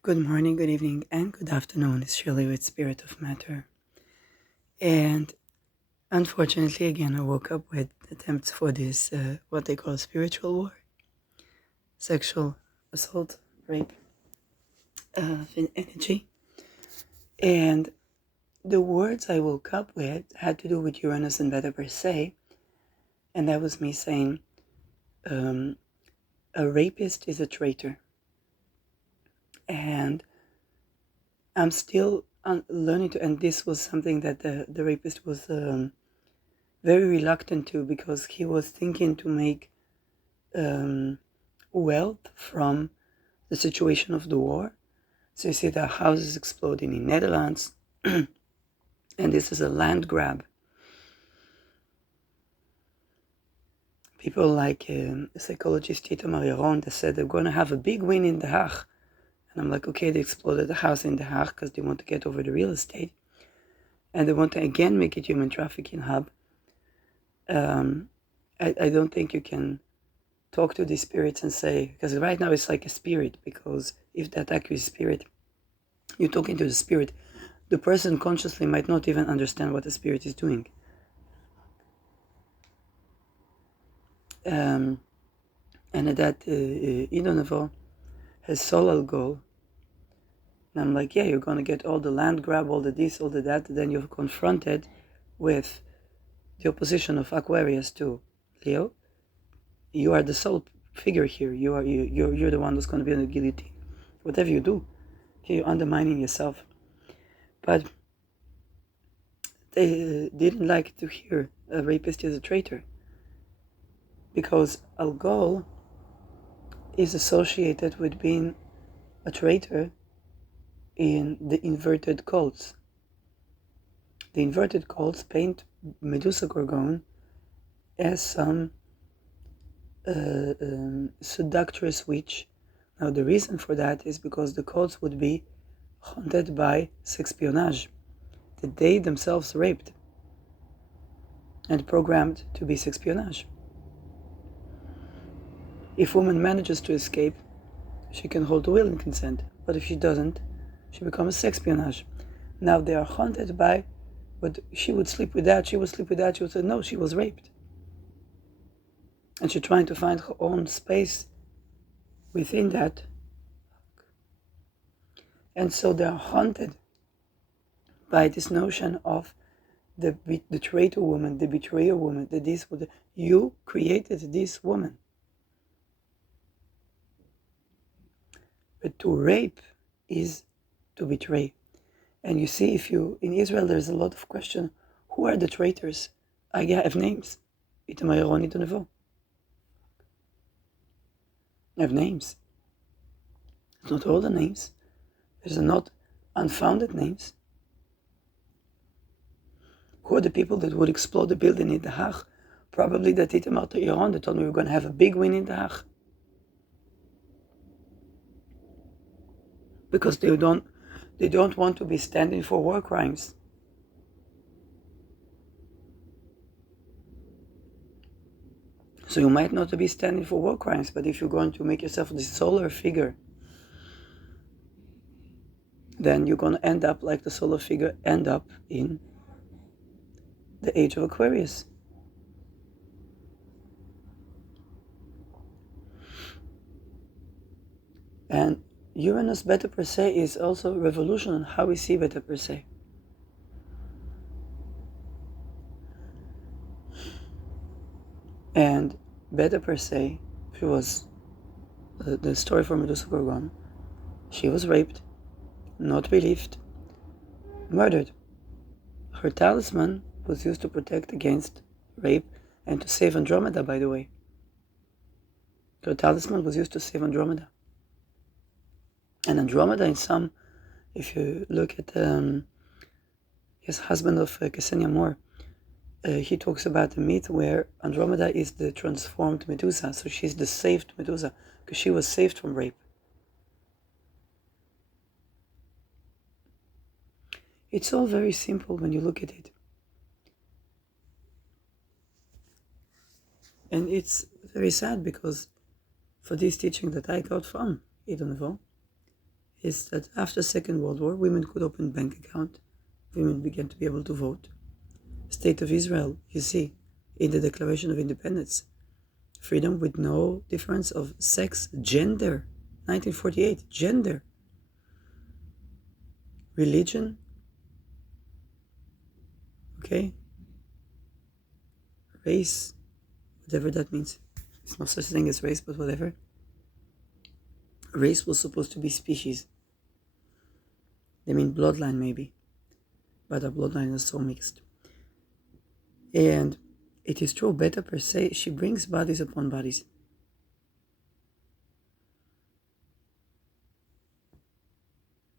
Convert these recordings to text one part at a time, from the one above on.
Good morning, good evening, and good afternoon. It's Shirley with Spirit of Matter. And unfortunately, again, I woke up with attempts for this, what they call spiritual war, sexual assault, rape, energy. And the words I woke up with had to do with Uranus and Beta per se. And that was me saying, a rapist is a traitor. And I'm still learning to, and this was something that the rapist was very reluctant to, because he was thinking to make wealth from the situation of the war. So you see the houses exploding in Netherlands, and this is a land grab. People like psychologist Tito Mariaron, they said they're going to have a big win in The Hague. And I'm like, okay, they exploded the house in The Hague because they want to get over the real estate. And they want to again make it human trafficking hub. I don't think you can talk to these spirits and say, because right now it's like a spirit, because if they attack you as spirit, you're talking to the spirit. The person consciously might not even understand what the spirit is doing. And that Idonevo has sole goal. And I'm like, yeah, you're going to get all the land grab, all the this, all the that. Then you're confronted with the opposition of Aquarius to Leo. You are the sole figure here. You're the one who's going to be on the guillotine. Whatever you do, you're undermining yourself. But they didn't like to hear a rapist is a traitor, because Algol is associated with being a traitor in the inverted cults. The inverted cults paint Medusa Gorgon as some seductress witch. Now the reason for that is because the cults would be haunted by sexpionage, that they themselves raped and programmed to be sexpionage. If woman manages to escape, she can hold the will and consent, but if she doesn't, she becomes sexpionage. Now they are haunted by, but she would sleep with that, she would sleep with that, she would say, no, she was raped. And she's trying to find her own space within that. And so they are haunted by this notion of the traitor woman, the betrayer woman, that this would, you created this woman. But to rape is to betray. And you see, if you, in Israel, there's a lot of question, who are the traitors? I have names. Itamayaron Itonevo. I have names. It's not all the names. There's not unfounded names. Who are the people that would explode the building in The Hague? Probably that Itamar Iran, that told me we're going to have a big win in The Hague. Because they don't want to be standing for war crimes. So you might not be standing for war crimes, but if you're going to make yourself this solar figure, then you're going to end up like the solar figure end up in the age of Aquarius. And Uranus Beta per se is also a revolution on how we see Beta per se. And Beta per se, she was the story for Medusa Gorgon. She was raped, not believed, murdered. Her talisman was used to protect against rape and to save Andromeda, by the way. Her talisman was used to save Andromeda. And Andromeda, in some, if you look at his husband of Ksenia Moore, he talks about the myth where Andromeda is the transformed Medusa, so she's the saved Medusa, because she was saved from rape. It's all very simple when you look at it. And it's very sad, because for this teaching that I got from Idonvo, is that after Second World War, women could open bank account. Women began to be able to vote. State of Israel, you see, in the Declaration of Independence, freedom with no difference of sex, gender, 1948, gender, religion, okay, race, whatever that means. It's no such thing as race, but whatever. Race was supposed to be species. They mean bloodline, maybe, but our bloodline is so mixed. And it is true, Beta per se, she brings bodies upon bodies.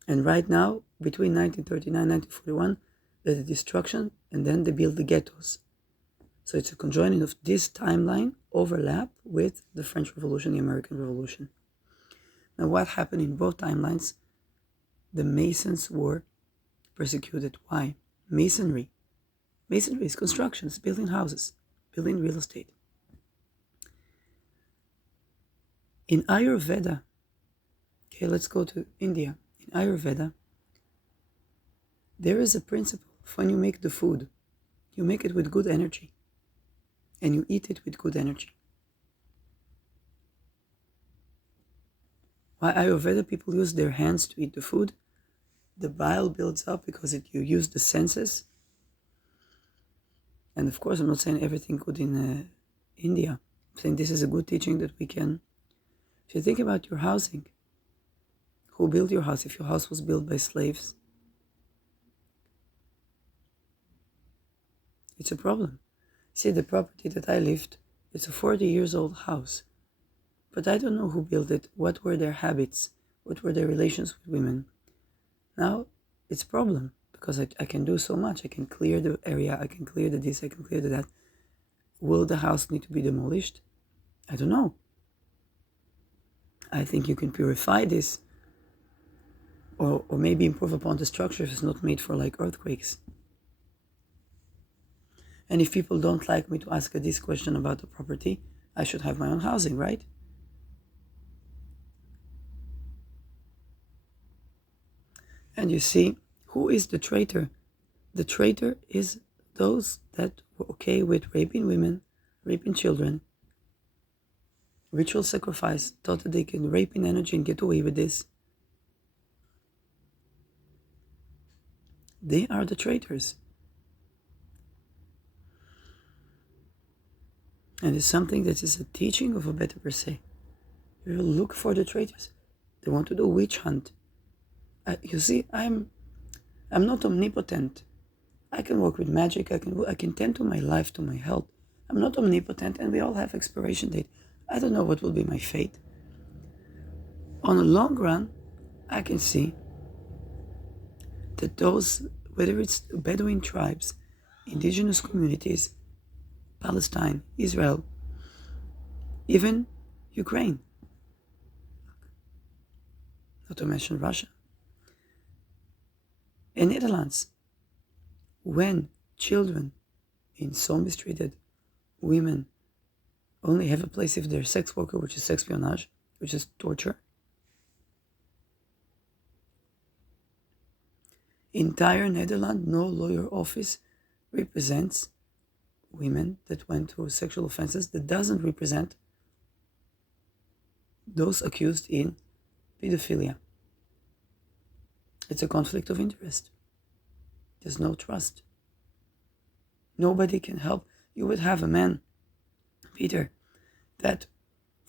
And right now, between 1939 and 1941, there's a destruction, and then they build the ghettos. So it's a conjoining of this timeline overlap with the French Revolution, the American Revolution. Now, what happened in both timelines? The Masons were persecuted. Why? Masonry. Masonry is constructions, building houses, building real estate. In Ayurveda, okay, let's go to India. In Ayurveda, there is a principle of when you make the food, you make it with good energy, and you eat it with good energy. Why Ayurveda people use their hands to eat the food? The bile builds up because you use the senses. And of course, I'm not saying everything good in India. I'm saying this is a good teaching that we can. If you think about your housing, who built your house? If your house was built by slaves, it's a problem. See, the property that I lived, it's a 40 years old house. But I don't know who built it, what were their habits, what were their relations with women. Now, it's a problem, because I can do so much. I can clear the area, I can clear the this, I can clear the that. Will the house need to be demolished? I don't know. I think you can purify this, or maybe improve upon the structure if it's not made for like earthquakes. And if people don't like me to ask this question about the property, I should have my own housing, right? And you see, who is the traitor? The traitor is those that were okay with raping women, raping children, ritual sacrifice, thought that they can rape in energy and get away with this. They are the traitors. And it's something that is a teaching of a Beta per se. You will look for the traitors. They want to do witch hunt. You see, I'm not omnipotent. I can work with magic. I can tend to my life, to my health. I'm not omnipotent, and we all have expiration date. I don't know what will be my fate. On the long run, I can see that those, whether it's Bedouin tribes, indigenous communities, Palestine, Israel, even Ukraine, not to mention Russia, and Netherlands, when children being so mistreated, women only have a place if they're sex worker, which is espionage, which is torture. Entire Netherlands, no lawyer office represents women that went through sexual offenses, that doesn't represent those accused in pedophilia. It's a conflict of interest. There's no trust. Nobody can help. You would have a man, Peter, that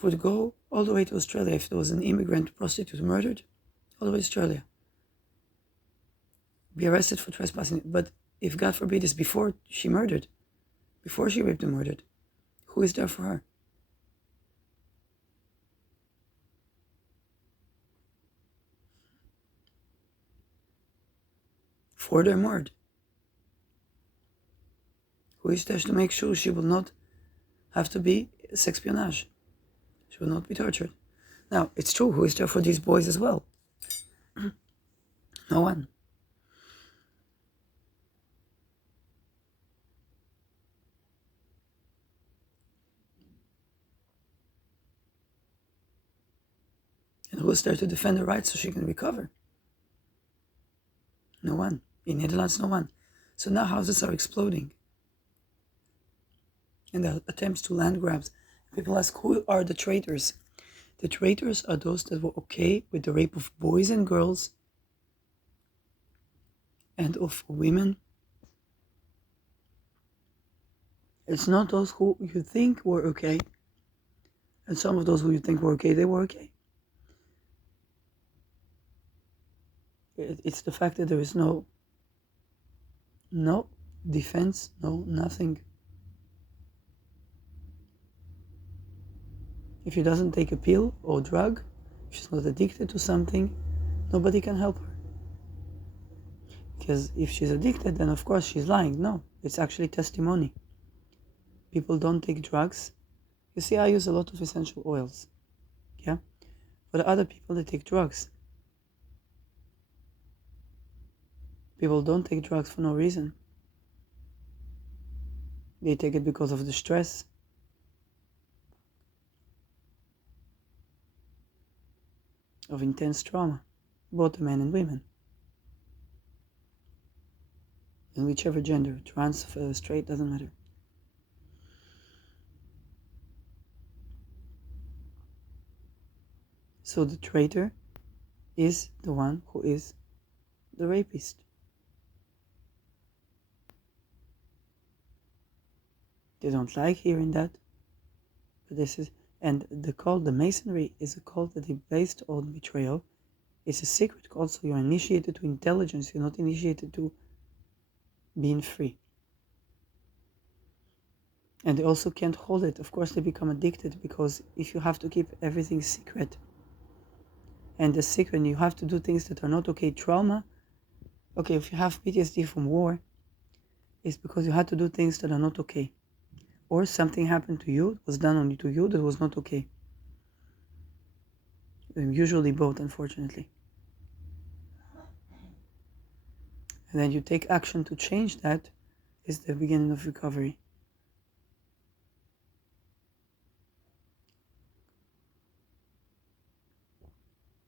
would go all the way to Australia if there was an immigrant prostitute murdered, all the way to Australia, be arrested for trespassing. But if, God forbid, it's before she murdered, before she raped and murdered, who is there for her? For their murder. Who is there to make sure she will not have to be espionage? She will not be tortured. Now, it's true, who is there for these boys as well? No one. Who's there to defend her rights so she can recover? No one. In Netherlands, no one. So now houses are exploding. And the attempts to land grabs. People ask, who are the traitors? The traitors are those that were okay with the rape of boys and girls and of women. It's not those who you think were okay. And some of those who you think were okay, they were okay. It's the fact that there is no defense, no nothing. If she doesn't take a pill or drug, if she's not addicted to something, nobody can help her. Because if she's addicted, then of course she's lying. No, it's actually testimony. People don't take drugs. You see, I use a lot of essential oils. Yeah? But other people, they take drugs. People don't take drugs for no reason. They take it because of the stress. Of intense trauma. Both men and women. In whichever gender, trans, straight, doesn't matter. So the traitor is the one who is the rapist. They don't like hearing that, but this is, and the cult, the Masonry, is a cult that is based on betrayal. It's a secret cult, so you're initiated to intelligence, you're not initiated to being free. And they also can't hold it. Of course, they become addicted, because if you have to keep everything secret, and the secret, you have to do things that are not okay. Trauma, okay, if you have PTSD from war, it's because you had to do things that are not okay. Or something happened to you, was done to you that was not okay. Usually both, unfortunately. And then you take action to change that, is the beginning of recovery.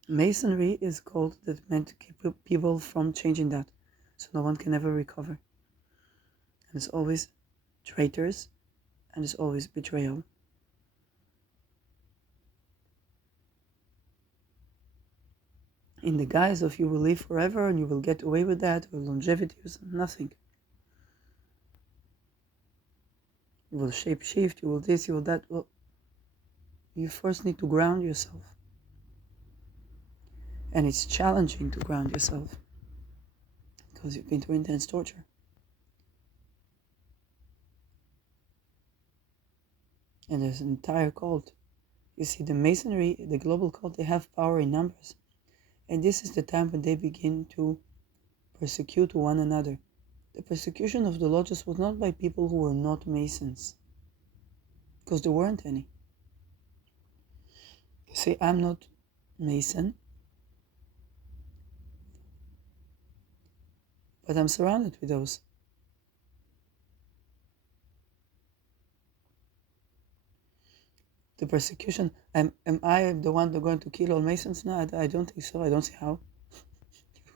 Masonry is called that meant to keep people from changing that, so no one can ever recover. And it's always traitors, and it's always betrayal. In the guise of you will live forever and you will get away with that, or longevity, or nothing. You will shape shift, you will this, you will that. Well, you first need to ground yourself. And it's challenging to ground yourself, because you've been through intense torture. And there's an entire cult. You see, the Masonry, the global cult, they have power in numbers. And this is the time when they begin to persecute one another. The persecution of the lodges was not by people who were not Masons, because there weren't any. You see, I'm not Mason, but I'm surrounded with those. The persecution, am I the one that's going to kill all Masons? No, I don't think so. I don't see how.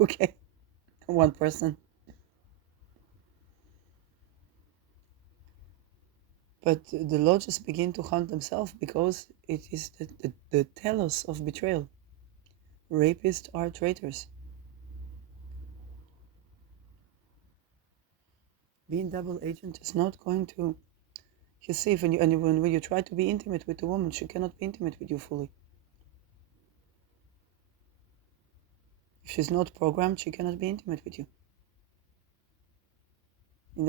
Okay, one person. But the lodges begin to hunt themselves, because it is the telos of betrayal. Rapists are traitors. Being double agent is not going to... You see, when you try to be intimate with a woman, she cannot be intimate with you fully. If she's not programmed, she cannot be intimate with you.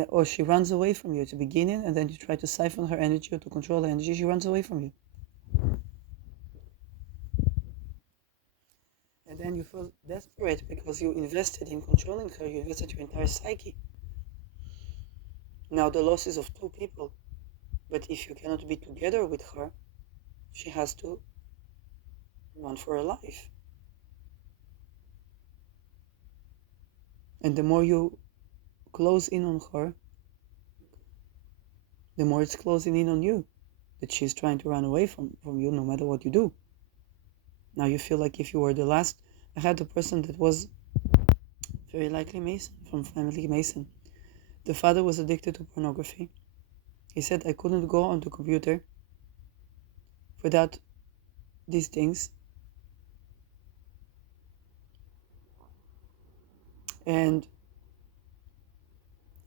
Or she runs away from you at the beginning, and then you try to siphon her energy or to control her energy, she runs away from you. And then you feel desperate because you invested in controlling her, you invested your entire psyche. Now the loss is of two people. But if you cannot be together with her, she has to run for her life. And the more you close in on her, the more it's closing in on you, that she's trying to run away from you no matter what you do. Now you feel like if you were the last. I had a person that was very likely Mason, from family Mason. The father was addicted to pornography. He said, I couldn't go on the computer without these things. And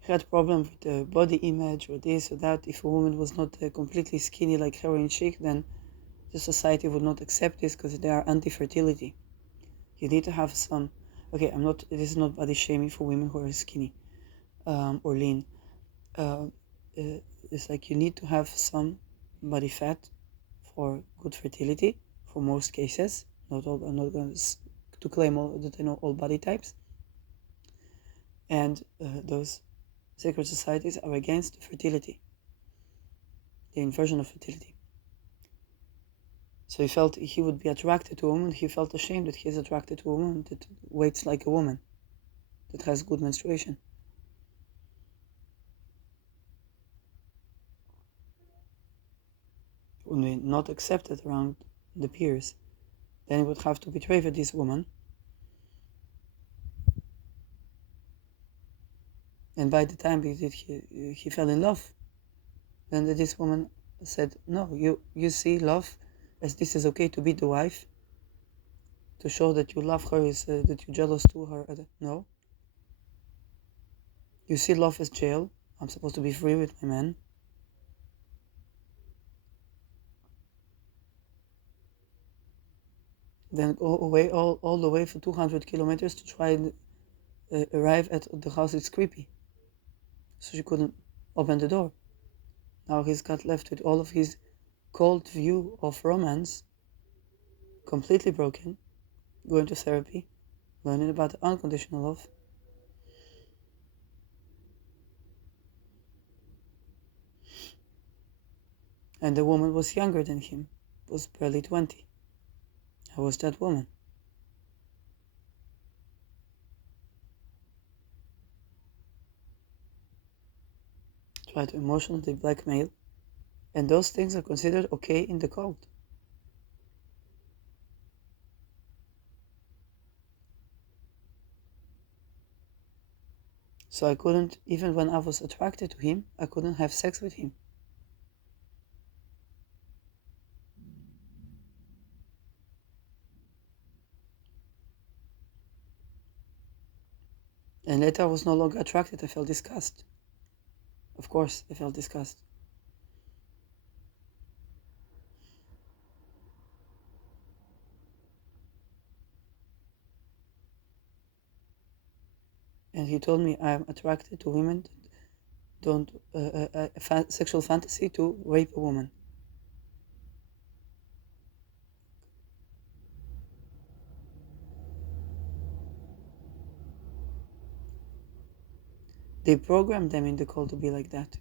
he had problems with the body image or this or that. If a woman was not completely skinny like heroin chic, then the society would not accept this because they are anti-fertility. You need to have some. Okay, this is not body shaming for women who are skinny or lean. It's like you need to have some body fat for good fertility for most cases. Not all. I'm not going to claim that I know all body types. And those secret societies are against fertility, the inversion of fertility. So he felt he would be attracted to a woman. He felt ashamed that he is attracted to a woman that weighs like a woman, that has good menstruation. When we not accepted around the peers, then he would have to betray with this woman. And by the time he fell in love, then this woman said, no, you see love as this is okay to be the wife, to show that you love her is that you're jealous to her. No. You see love as jail. I'm supposed to be free with my man. Then go away all the way for 200 kilometers to try and arrive at the house. It's creepy. So she couldn't open the door. Now he's got left with all of his cold view of romance completely broken, going to therapy, learning about unconditional love. And the woman was younger than him, was barely 20. How was that woman? Tried to emotionally blackmail, and those things are considered okay in the cult. So I couldn't, even when I was attracted to him, I couldn't have sex with him. And later I was no longer attracted, I felt disgust. Of course, I felt disgust. And he told me I am attracted to women that don't, sexual fantasy to rape a woman. They programmed them in the cult to be like that.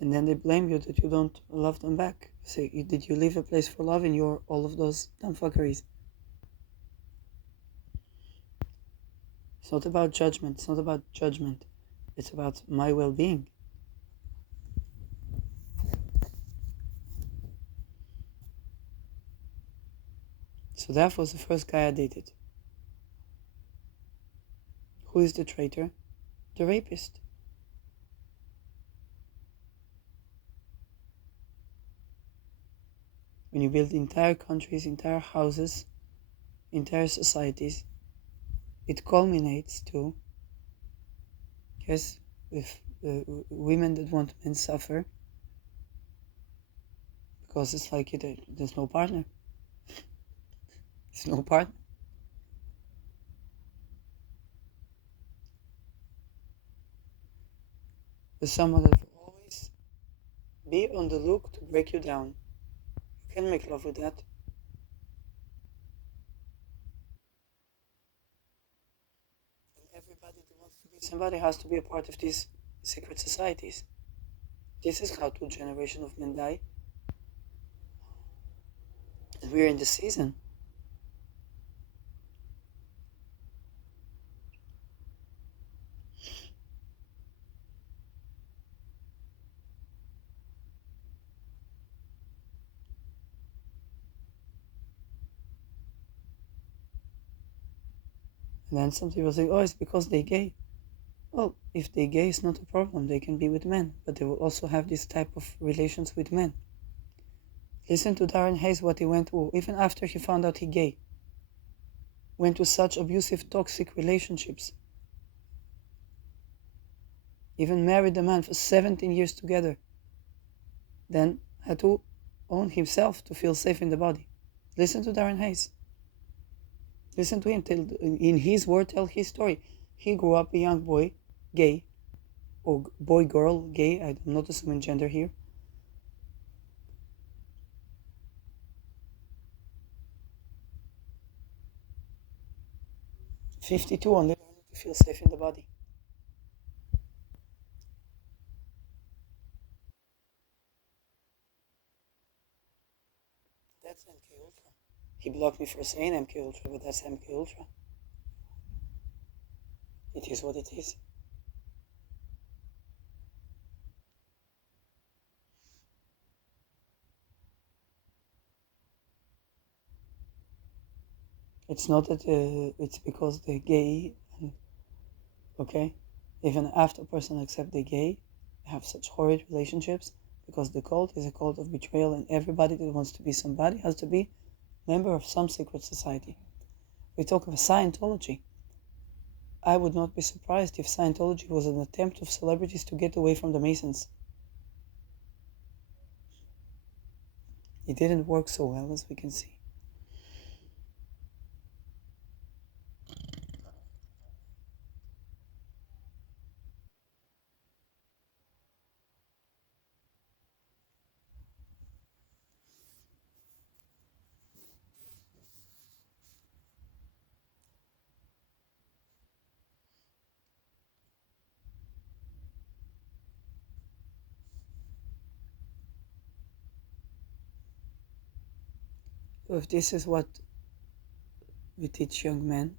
And then they blame you that you don't love them back. Say, did you leave a place for love in your all of those dumb fuckeries? It's not about judgment. It's not about judgment. It's about my well-being. So that was the first guy I dated. Who is the traitor? The rapist. When you build entire countries, entire houses, entire societies, it culminates to, yes, if women that want men suffer, because it's like there's no partner. There's no partner. There's someone that will always be on the look to break you down. You can make love with that. And everybody that wants to be somebody has to be a part of these secret societies. This is how 2 generations of men die. And we're in the season. then some people say, oh, it's because they're gay. Well, if they're gay, it's not a problem. They can be with men, but they will also have this type of relations with men. Listen to Darren Hayes, what he went through, even after he found out he gay. Went to such abusive, toxic relationships. Even married a man for 17 years together. Then had to own himself to feel safe in the body. Listen to Darren Hayes. Listen to him in his word, tell his story. He grew up a young boy, gay, or boy, girl, gay. I'm not assuming gender here. "52 only to feel safe in the body." That's MK Ultra. He blocked me for saying MK Ultra, but that's MK Ultra. It is what it is. It's not that it's because they're gay, okay? Even after a person accepts they're gay, they have such horrid relationships because the cult is a cult of betrayal, and everybody that wants to be somebody has to be a member of some secret society. We talk of Scientology. I would not be surprised if Scientology was an attempt of celebrities to get away from the Masons. It didn't work so well, as we can see. So if this is what we teach young men,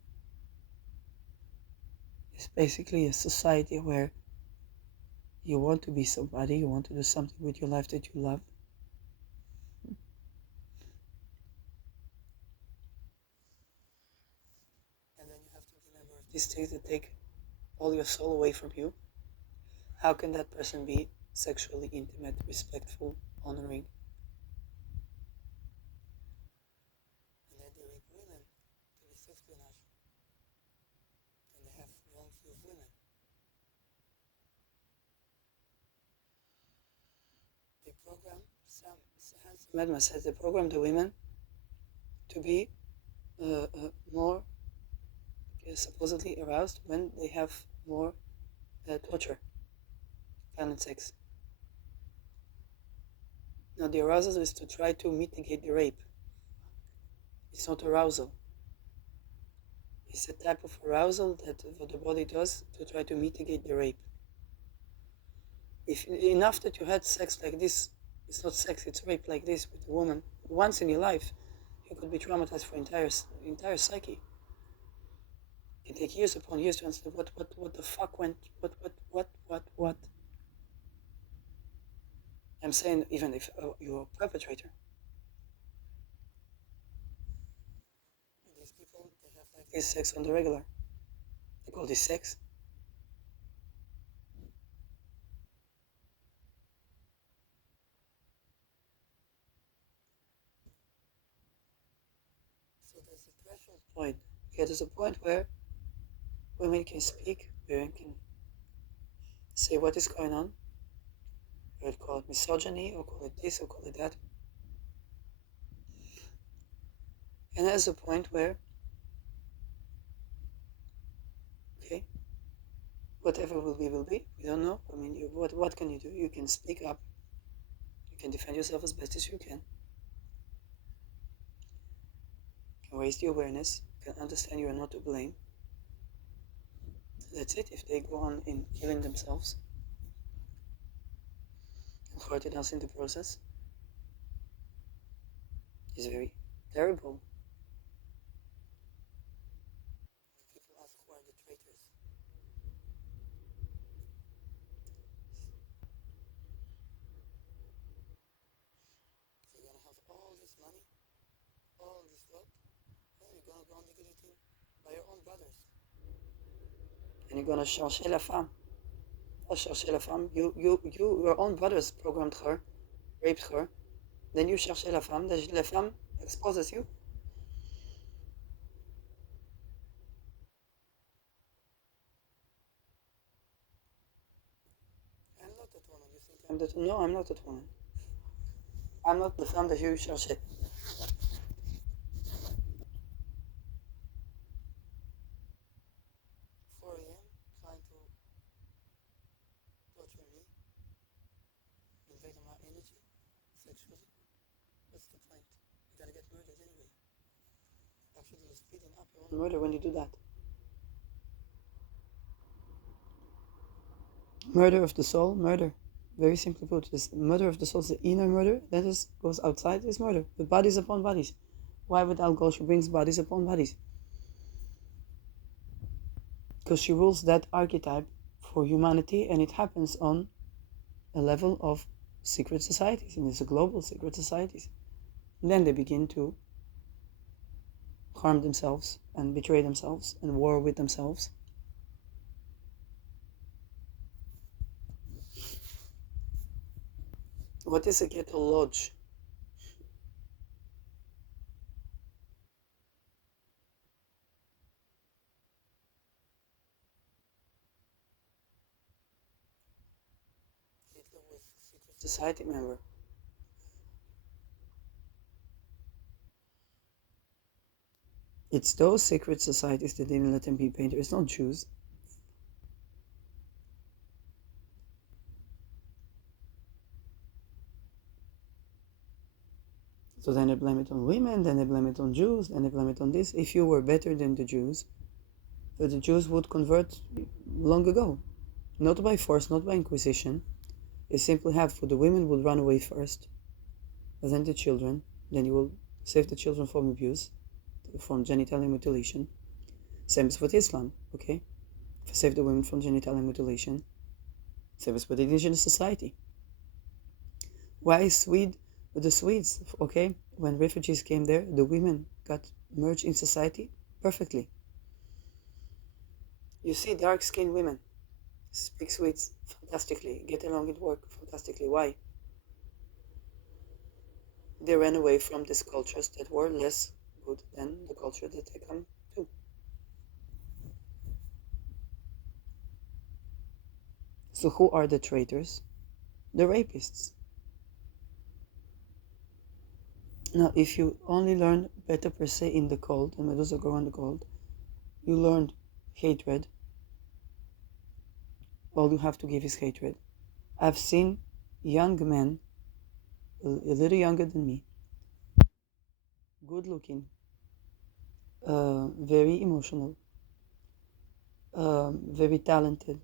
it's basically a society where you want to be somebody, you want to do something with your life that you love. And then you have to remember if these things that take all your soul away from you, how can that person be sexually intimate, respectful, honoring? And then they rape women to be espionage. And they have wrong view of women. They program, Hans Medma says they program the women to be more supposedly aroused when they have more torture, violent sex. Now the arousal is to try to mitigate the rape. It's not arousal. It's a type of arousal that what the body does to try to mitigate the rape. If enough that you had sex like this, it's not sex, it's rape like this with a woman once in your life, you could be traumatized for entire psyche. It can take years upon years to understand what the fuck went, what. I'm saying even if you're a perpetrator. These people, they have like this sex on the regular. They call this sex. So there's a threshold point. Okay, there's a point where women can speak, women can say what is going on. You would call it misogyny, or call it this, or call it that. And there's a point where, okay, whatever will be, will be. We don't know. I mean, what can you do? You can speak up. You can defend yourself as best as you can. You can raise the awareness. You can understand you are not to blame. That's it. If they go on in killing themselves and hurting us in the process, it's very terrible. People ask who are the traitors. So you're gonna have all this money, all this wealth, and you're gonna go on the guillotine by your own brothers. and you're gonna chercher la femme. Chercher la femme. Your own brothers programmed her, raped her. Then you chercher la femme. La femme exposes you. I'm not that woman. You think I'm that? No, I'm not that woman. I'm not the femme that you cherchez. 4 a.m. trying to torture me, invade my energy, sexually. What's the point? You're gonna get murdered anyway. Actually, you're speeding up your own murder when you do that. Murder of the soul, murder. Very simply put, this murder of the soul is the inner murder. That is goes outside is murder. But bodies upon bodies. Why would Al she brings bodies upon bodies? Because she rules that archetype for humanity, and it happens on a level of secret societies, and it's a global secret societies. And then they begin to harm themselves and betray themselves and war with themselves. What is a ghetto lodge? Hitler was a secret society member. It's those secret societies that didn't let him be painter. It's not Jews. So then they blame it on women, then they blame it on Jews, then they blame it on this. If you were better than the Jews, the Jews would convert long ago. Not by force, not by inquisition. They simply have, for the women would run away first, and then the children. Then you will save the children from abuse, from genital mutilation. Same as with Islam, okay? Save the women from genital mutilation. Same as with indigenous society. Why the Swedes, okay? When refugees came there, the women got merged in society perfectly. You see dark-skinned women speak Swedes fantastically, get along at work fantastically. Why? They ran away from these cultures that were less good than the culture that they come to. So who are the traitors? The rapists. Now, if you only learn beta per se in the cold, and Medusa go on the cold, you learned hatred. All you have to give is hatred. I've seen young men, a little younger than me, good looking, very emotional, very talented,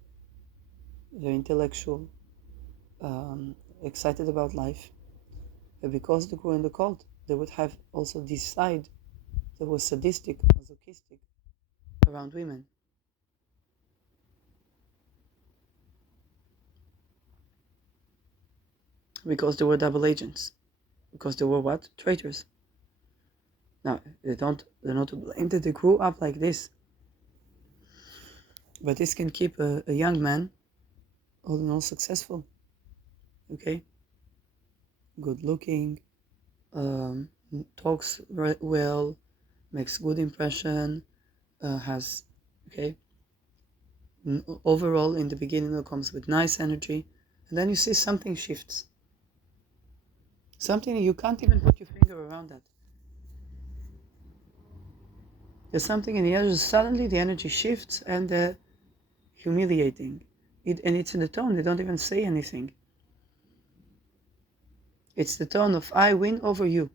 very intellectual, excited about life. But because they grew in the cult, they would have also this side that was sadistic, masochistic around women. Because they were double agents. Because they were what? Traitors. Now, they're not to blame that they grew up like this. But this can keep a young man all in all successful. Okay? Good looking, talks well, makes good impression, has, okay? Overall, in the beginning, it comes with nice energy. And then you see something shifts. Something you can't even put your finger around that. There's something in the energy, suddenly the energy shifts and humiliating. And it's in the tone, they don't even say anything. It's the tone of I win over you.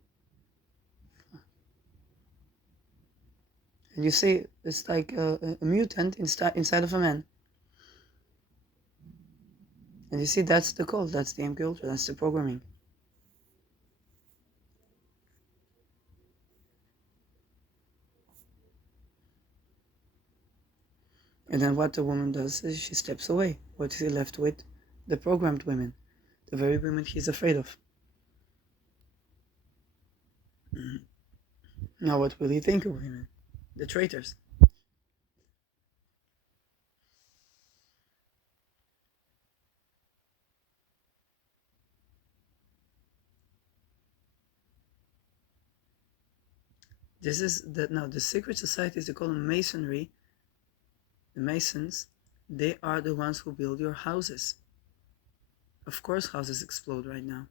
And you see, it's like a mutant inside of a man. And you see, that's the code, that's the MK Ultra, that's the programming. And then what the woman does is she steps away. What is he left with? The programmed women. The very women he's afraid of. Now what will he think of women? The traitors. This is that now the secret societies, they call them masonry. The masons, they are the ones who build your houses. Of course houses explode right now.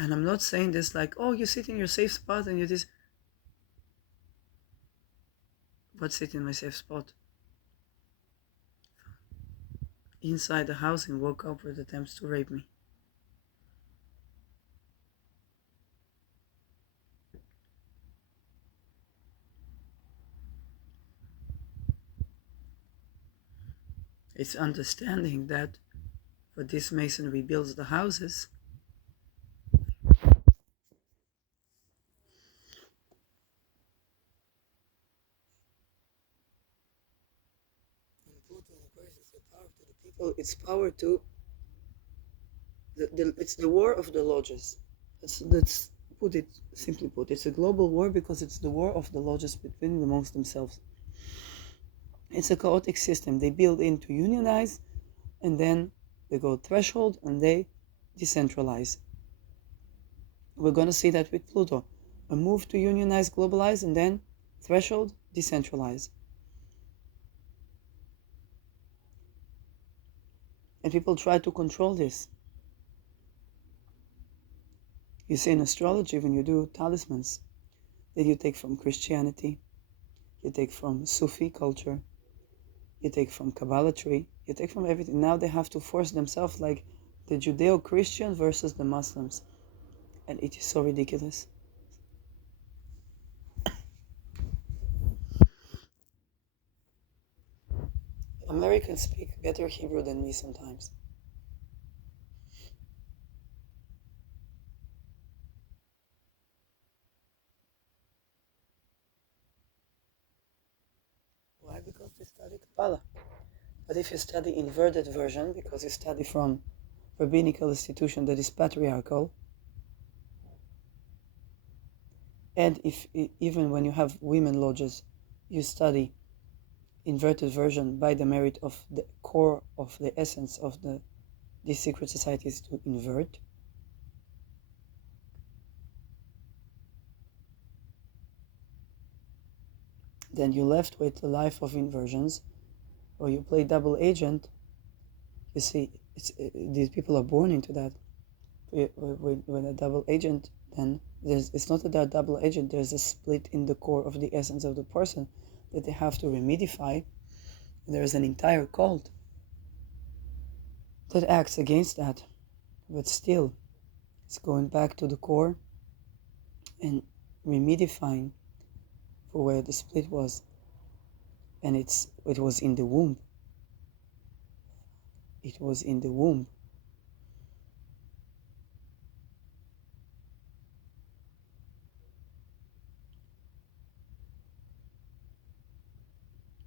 And I'm not saying this like, oh, you sit in your safe spot and you just... What sit in my safe spot? Inside the house and woke up with attempts to rape me. It's understanding that for this masonry builds the houses, it's power to it's the war of the lodges. Let's put it simply put. It's a global war because it's the war of the lodges between amongst themselves. It's a chaotic system. They build in to unionize, and then they go threshold and they decentralize. We're going to see that with Pluto. A move to unionize, globalize, and then threshold, decentralize. And people try to control this. You see in astrology, when you do talismans, that you take from Christianity, you take from Sufi culture, you take from Kabbalah tree, you take from everything. Now they have to force themselves like the Judeo-Christian versus the Muslims. And it is so ridiculous. Americans speak better Hebrew than me sometimes. Why? Because they study Kabbalah. But if you study inverted version, because you study from rabbinical institution that is patriarchal, and if even when you have women lodges, you study inverted version by the merit of the core of the essence of these secret societies to invert. Then you're left with a life of inversions, or you play double agent. You see, these people are born into that. With a double agent, then it's not that they're double agent, there's a split in the core of the essence of the person that they have to remedify. There's an entire cult that acts against that, but still it's going back to the core and remedifying for where the split was. And it was in the womb. It was in the womb.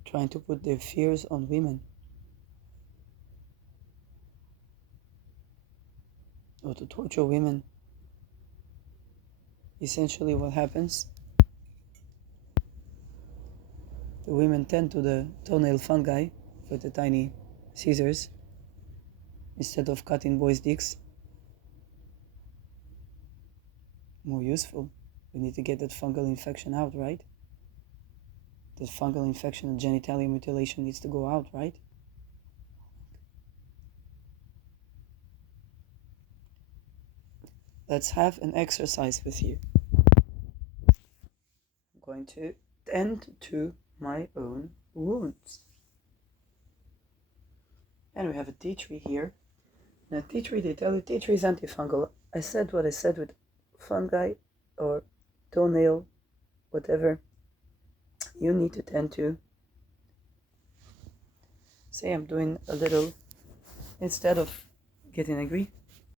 Trying to put their fears on women, or to torture women. Essentially what happens, the women tend to the toenail fungi with the tiny scissors instead of cutting boys' dicks. More useful. We need to get that fungal infection out, right? That fungal infection and genitalia mutilation needs to go out, right? Let's have an exercise with you. I'm going to tend to my own wounds. And we have a tea tree here. Now tea tree, they tell you tea tree is antifungal. I said what I said with fungi or toenail, whatever. You need to tend to. Say I'm doing a little, instead of getting angry,